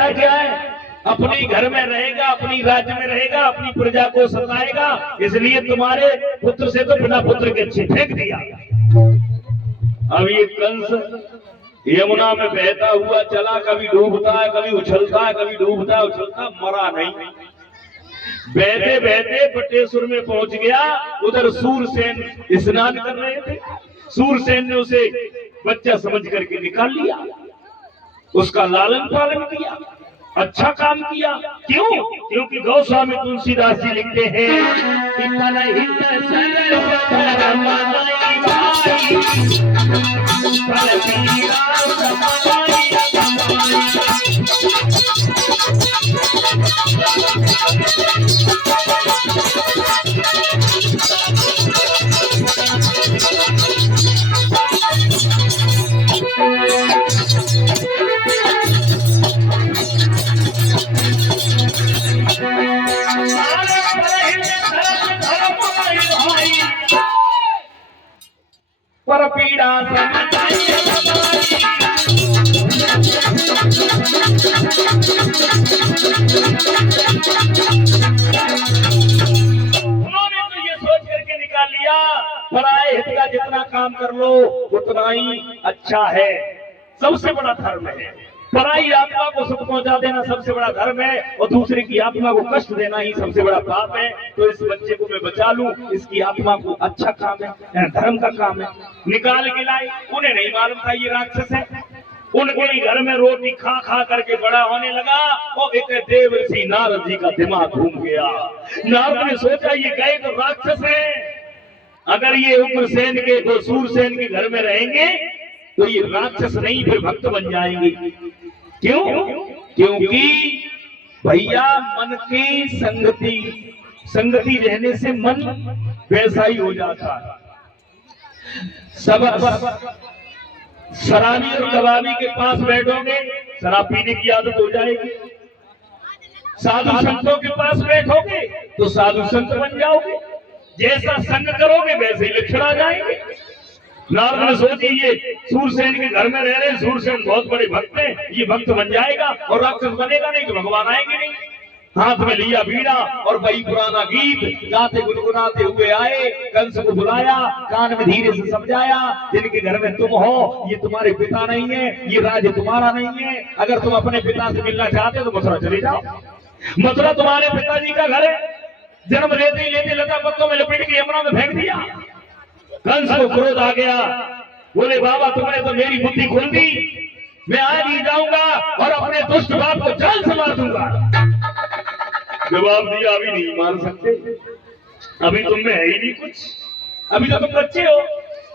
फायदा क्या है? अपने घर में रहेगा, अपनी राज्य में रहेगा, अपनी प्रजा को सताएगा, इसलिए तुम्हारे पुत्र से तो बिना पुत्र के अच्छे फेंक दिया। अब ये कंस यमुना में बहता हुआ चला, कभी डूबता है, कभी उछलता है, कभी डूबता है, उछलता, मरा नहीं। बहते बहते बटेश्वर में पहुंच गया। उधर सूरसेन स्नान कर रहे थे। सूरसेन ने उसे बच्चा समझ करके निकाल लिया, उसका लालन पालन किया, अच्छा काम किया। क्यों? क्योंकि गोस्वामी तुलसीदास जी लिखते हैं कि पर पीड़ा उन्होंने तो ये सोच करके निकाल लिया, पराये हित का जितना काम कर लो उतना ही अच्छा है, सबसे बड़ा धर्म है। पराई आत्मा को सुख पहुंचा देना सबसे बड़ा धर्म है, और दूसरे की आत्मा को कष्ट देना ही सबसे बड़ा पाप है। तो इस बच्चे को मैं बचा लूं, इसकी आत्मा को अच्छा काम है, धर्म का काम है। निकाल के लाए, उन्हें नहीं मालूम था ये राक्षस है। उनके घर में रोटी खा खा करके बड़ा होने लगा, और एक देवर्षि नारद जी का दिमाग घूम गया। नारद ने सोचा ये गए तो राक्षस है, अगर ये उग्रसेन के तो सूरसेन के घर में रहेंगे तो ये राक्षस नहीं फिर भक्त बन जाएंगे। क्यों? क्योंकि भैया मन की संगति रहने से मन वैसा ही हो जाता है। सब शराबी और कबाबी के पास बैठोगे, शराब पीने की आदत हो जाएगी। साधु संतों के पास बैठोगे तो साधु संत बन जाओगे। जैसा संग करोगे वैसे ही लक्षण आ जाएंगे। नारद ने सोची ये सूरसेन के घर में रह रहे, सूरसेन बहुत बड़े भक्त हैं, ये भक्त बन जाएगा और राक्षस बनेगा नहीं तो भगवान आएंगे नहीं। हाथ में लिया बीड़ा और वही पुराना गीत गाते गुनगुनाते हुए आए। कंस को बुलाया, कान में धीरे से समझाया, जिनके घर में तुम हो ये तुम्हारे पिता नहीं है, ये राज्य तुम्हारा नहीं है। अगर तुम अपने पिता से मिलना चाहते हो तो मथुरा चले जाओ। मथुरा तुम्हारे पिताजी का घर है। जन्म लेते ही लेते लता पत्तों में लपेट के यमुना में फेंक दिया। कंस को क्रोध आ गया, बोले बाबा तुमने तो मेरी बुद्धि खोल दी, मैं आज ही जाऊंगा और अपने दुष्ट बाप को जान से मार दूंगा। जवाब दिया अभी नहीं मार सकते, अभी तुम में है ही नहीं कुछ, अभी तो तुम बच्चे हो,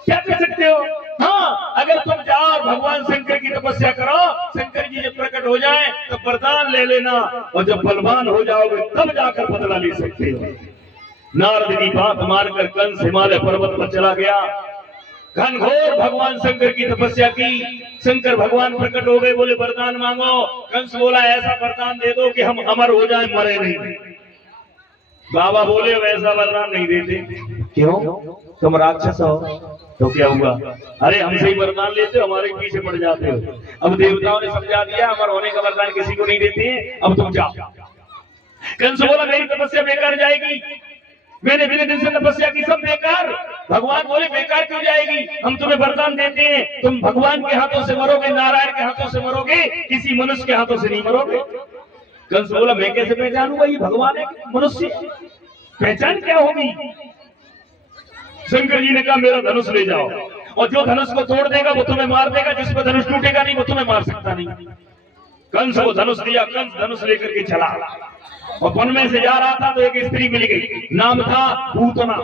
क्या कर सकते हो। हाँ, अगर तुम जाओ और भगवान शंकर की तपस्या करो, शंकर जी जब प्रकट हो जाए तो वरदान ले लेना, और जब बलवान हो जाओगे तब जाकर बदला ले सकते हो। नारद की बात मारकर कंस हिमालय पर्वत पर चला गया। घनघोर भगवान शंकर की तपस्या की, शंकर भगवान प्रकट हो गए, बोले वरदान मांगो। कंस बोला ऐसा वरदान दे दो कि हम अमर हो जाए, मरे नहीं। बाबा बोले वैसा वरदान नहीं देते। क्यों? तुम राक्षस हो तो क्या हुआ? अरे हमसे ही वरदान लेते हो, हमारे पीछे पड़ जाते हो। अब देवताओं ने समझा दिया अमर होने का वरदान किसी को नहीं देते हैं, अब तुम जाओ। कंस बोला मेरी तपस्या बेकार जाएगी, मैंने बिना दिन से तपस्या की, सब बेकार। भगवान बोले बेकार क्यों जाएगी, हम तुम्हें वरदान देते हैं, तुम भगवान के हाथों से मरोगे, नारायण के हाथों से मरोगे, किसी मनुष्य के हाथों से नहीं मरोगे। कंस बोला मैं कैसे पहचानूंगा ये भगवान है मनुष्य, पहचान क्या होगी। शंकर जी ने कहा मेरा धनुष ले जाओ, और जो धनुष को तोड़ देगा वो तुम्हें मार देगा, जिस पर धनुष टूटेगा नहीं वो तुम्हें मार सकता नहीं। कंस को धनुष दिया, कंस धनुष लेकर के चला, और वन में से जा रहा था तो एक स्त्री मिल गई, नाम था पूतना।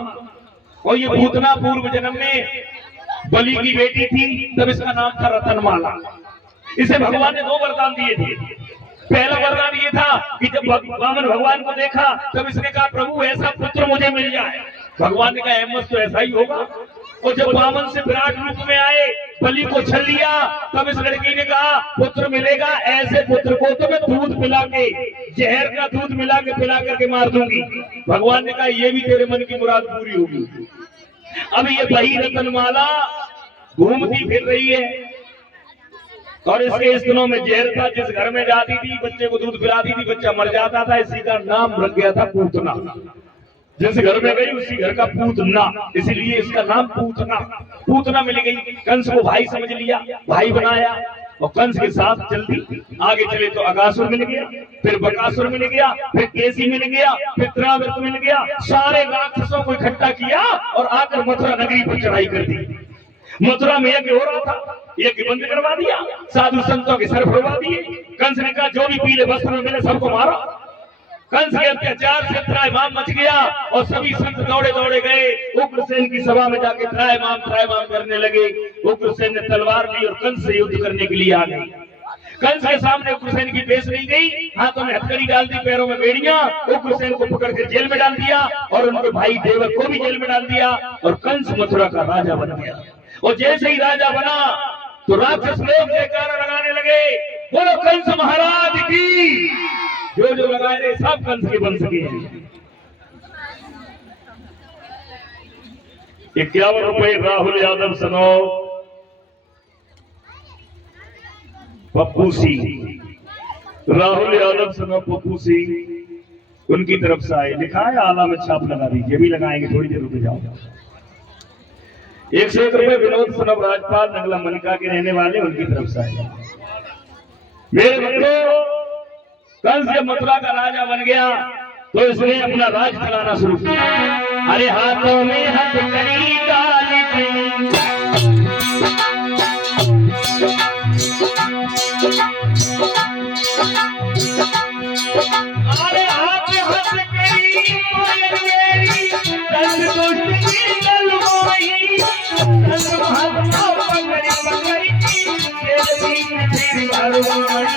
और ये पूतना पूर्व जन्म में बलि की बेटी थी, तब इसका नाम था रतनमाला। इसे भगवान ने 2 वरदान दिए थे। पहला वरदान ये था कि जब वामन भगवान को देखा तब इसने कहा प्रभु ऐसा पुत्र मुझे मिल जाए। भगवान ने कहा एमस तो ऐसा ही होगा। और जब वामन से विराट रूप में आए, बलि को छल लिया, तब इस लड़की ने कहा पुत्र मिलेगा, ऐसे पुत्र को तो मैं दूध पिला के, जहर का दूध मिला के पिला करके मार दूंगी। भगवान ने कहा ये भी तेरे मन की मुराद पूरी होगी। अब ये वही रतनमाला घूमती फिर रही है, और इसके स्तनों में जहर था, जिस घर में जाती थी बच्चे को दूध पिलाती थी, बच्चा मर जाता था, इसी का नाम रख गया था पूतना। जिस घर में गई उसी घर का पूतना, इसलिए इसका नाम पूतना। पूतना मिल गई, कंस को भाई समझ लिया, भाई बनाया, और कंस के साथ जल्दी आगे चले तो अगासुर मिल गया, फिर बकासुर मिल गया, फिर केसी मिल गया, फिर त्रावृत मिल गया। सारे राक्षसों को इकट्ठा किया और आकर मथुरा नगरी पर चढ़ाई कर दी। मथुरा में यज्ञ हो रहा था, यज्ञ बंद करवा दिया, साधु संतों के सर फुड़वा दिए। कंस ने कहा जो भी पीले वस्त्र में मिले सबको मारो। कंस के अत्याचार से त्राहिमाम मच गया और सभी संत दौड़े दौड़े गए। उग्रसेन की सभा में जाके त्राहिमाम करने लगे। उग्रसेन ने तलवार ली और कंस से युद्ध करने के लिए आ गई। कंस के सामने उग्रसेन की पेश नहीं गई, हाथों में हथकड़ी डाल दी, पैरों में बेड़ियां। उग्रसेन को पकड़ के जेल में डाल दिया और उनके भाई देवक को भी जेल में डाल दिया और कंस मथुरा का राजा बन गया। और जैसे ही राजा बना तो राक्षस लोग जयकारा लगाने लगे, बोलो कंस महाराज की। जो जो लगाए रहे सब कंस के बन सके। 51 रुपए राहुल यादव सनो पप्पू सिंह, राहुल यादव सनो पप्पू सिंह उनकी तरफ से आए। लिखा है आला में छाप लगा दीजिए, भी लगाएंगे, थोड़ी देर रुक जाओ। 101 रुपए विनोद सनब राजपाल नगला मनिका के रहने वाले, उनकी तरफ से आए। मेरे बच्चों, कंस जब मथुरा का राजा बन गया तो इसने अपना राज चलाना शुरू किया। अरे हाथों में हथकड़ी डाली, अरे हाथ हथकड़ी मेरी कंस दुष्ट की ललवाई, कंस महात्मा पकड़ी पकड़ी तेरी भरवाई।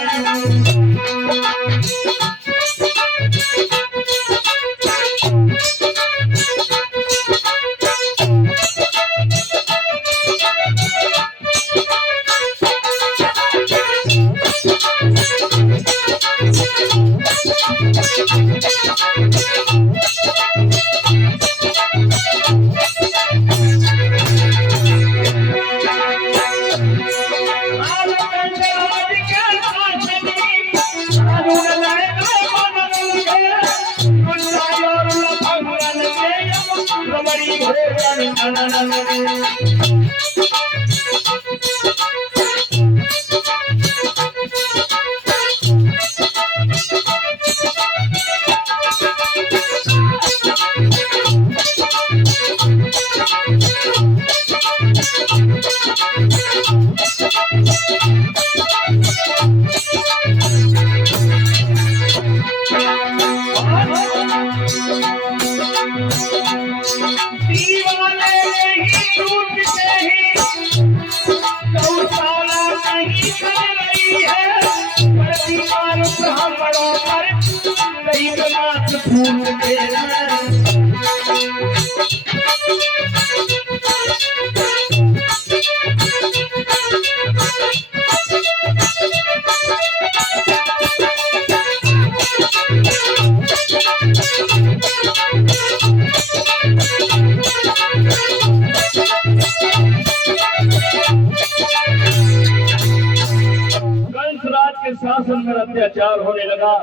शासन में अत्याचार होने लगा,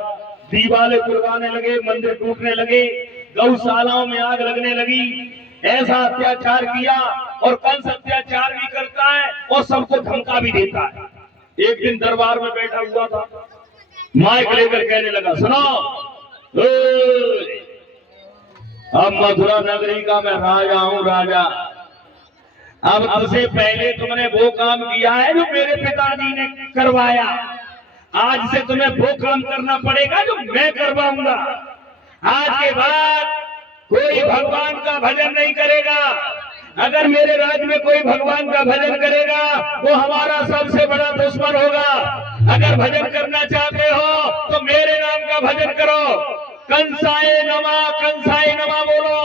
दीवारें तुड़वाने लगे, मंदिर टूटने लगे, गौशालाओं में आग लगने लगी। ऐसा अत्याचार किया और कंस अत्याचार भी करता है और सबको धमका भी देता है। एक दिन दरबार में बैठा हुआ था, माइक लेकर कहने लगा, सुनो अब मथुरा नगरी का मैं राजा हूँ, राजा। अब तुझसे पहले तुमने वो काम किया है जो मेरे पिताजी ने करवाया, आज से तुम्हें वो काम करना पड़ेगा जो मैं करवाऊंगा। आज के बाद कोई भगवान का भजन नहीं करेगा। अगर मेरे राज्य में कोई भगवान का भजन करेगा वो हमारा सबसे बड़ा दुश्मन होगा। अगर भजन करना चाहते हो तो मेरे नाम का भजन करो, कंसाय नमा बोलो।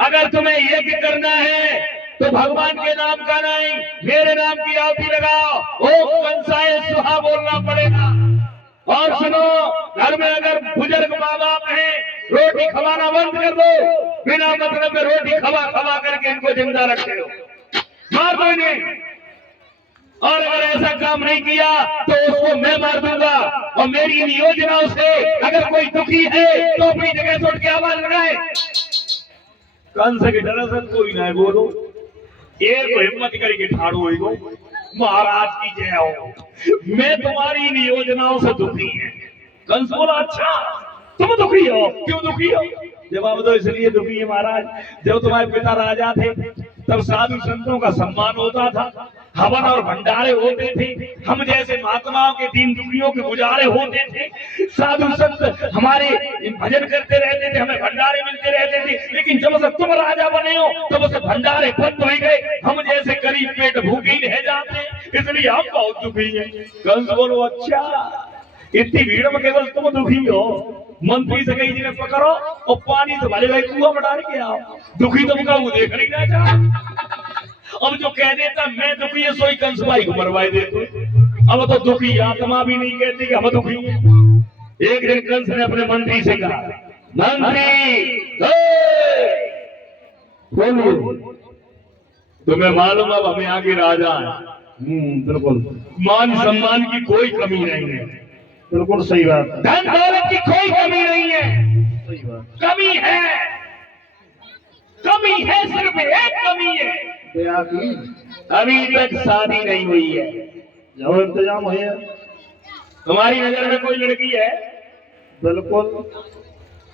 अगर तुम्हें यज्ञ करना है तो भगवान के नाम का नहीं, मेरे नाम की आहुति लगाओ, ओ कंसाय सुहा बोलना पड़ेगा। और सुनो, घर में अगर बुजुर्ग माँ बाप हैं, रोटी खवाना बंद कर दो, बिना मतलब में रोटी खवा खवा करके इनको जिंदा रखते हो, मार दो इन्हें। और अगर ऐसा काम नहीं किया तो उसको मैं मार दूंगा। और मेरी इन योजनाओं से अगर कोई दुखी है तो अपनी जगह से उठ के आवाज लगाए। कंस के डर से कोई ना बोलो, एक हिम्मत करके ठाड़ो हो महाराज की जय हो, मैं तुम्हारी इन योजनाओं से दुखी है। कंस बोला अच्छा तुम दुखी हो, क्यों दुखी हो? जवाब दो, इसलिए दुखी है महाराज, जब तुम्हारे पिता राजा थे तब साधु संतों का सम्मान होता था, हवन और भंडारे होते थे, हम जैसे महात्माओं के दीन दुखियों के गुजारे होते थे, साधु संत हमारे भजन करते रहते थे, हमें भंडारे मिलते रहते थे। लेकिन जब से तुम राजा बने हो तब से भंडारे बंद हो गए, हम जैसे गरीब पेट भूखे रह जाते, इसलिए हम बहुत दुखी हैं। कंस बोलो अच्छा इतनी भीड़ में केवल तुम दुखी हो? मंत्री से कहीं जिन्हें पकड़ो और पानी से भरे गए कुआं में डाल के आओ, दुखी तुमका वो देख नहीं जाता। अब जो कह देता मैं दुखी है सोई कंस भाई को मरवाए देते। अब तो दुखी आत्मा भी नहीं कहती कि हम दुखी हैं। एक दिन कंस ने अपने मंत्री से कहा, मंत्री बोलिए, तुम्हें मालूम अब हमें आगे राजा है। बिल्कुल, मान सम्मान की कोई कमी नहीं है। बिल्कुल सही बात, धन दौलत की कोई कमी नहीं है। सही बात, कमी है सिर्फ एक कमी है, अभी तक शादी नहीं हुई है। जो इंतजाम हुई है, तुम्हारी नजर में कोई लड़की है? बिल्कुल,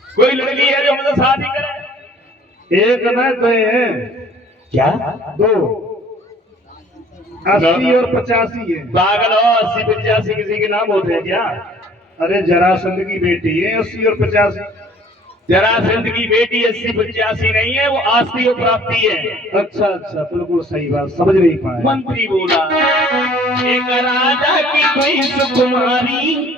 कोई लड़की है जो हमसे शादी करे? एक न दो है। क्या? दो, 80 और 85 है। पागल हो, 80 85 किसी के नाम होते हैं क्या? अरे जरासंध की बेटी है 80 और 85। जरासंध की बेटी 80 85 नहीं है, वो आस्ती और प्राप्ति है। अच्छा अच्छा, बिल्कुल सही बात, समझ नहीं पाए। मंत्री बोला, एक राजा की कोई सुकुमारी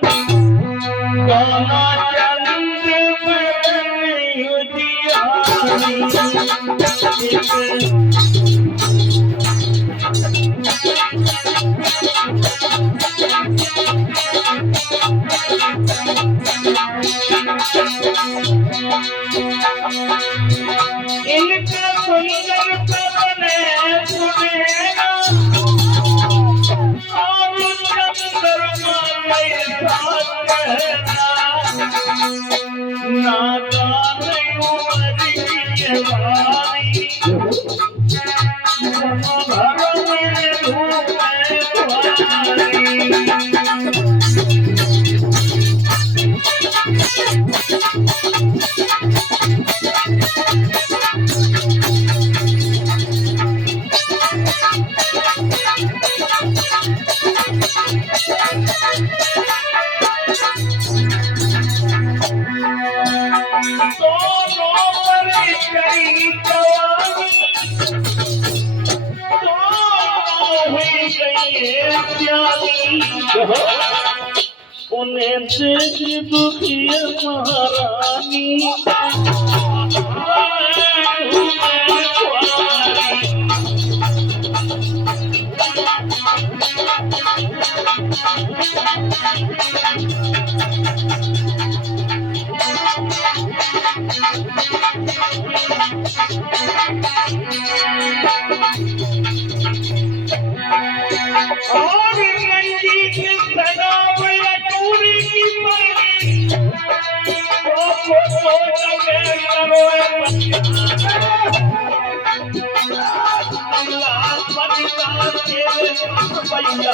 इनका सुंदर पवन सुनेगा और चंद्रमय साथ कहना, नादान उमर की वाणी घर में धूमे तुम्हारी। उन्हें देख दुखी महारानी भैया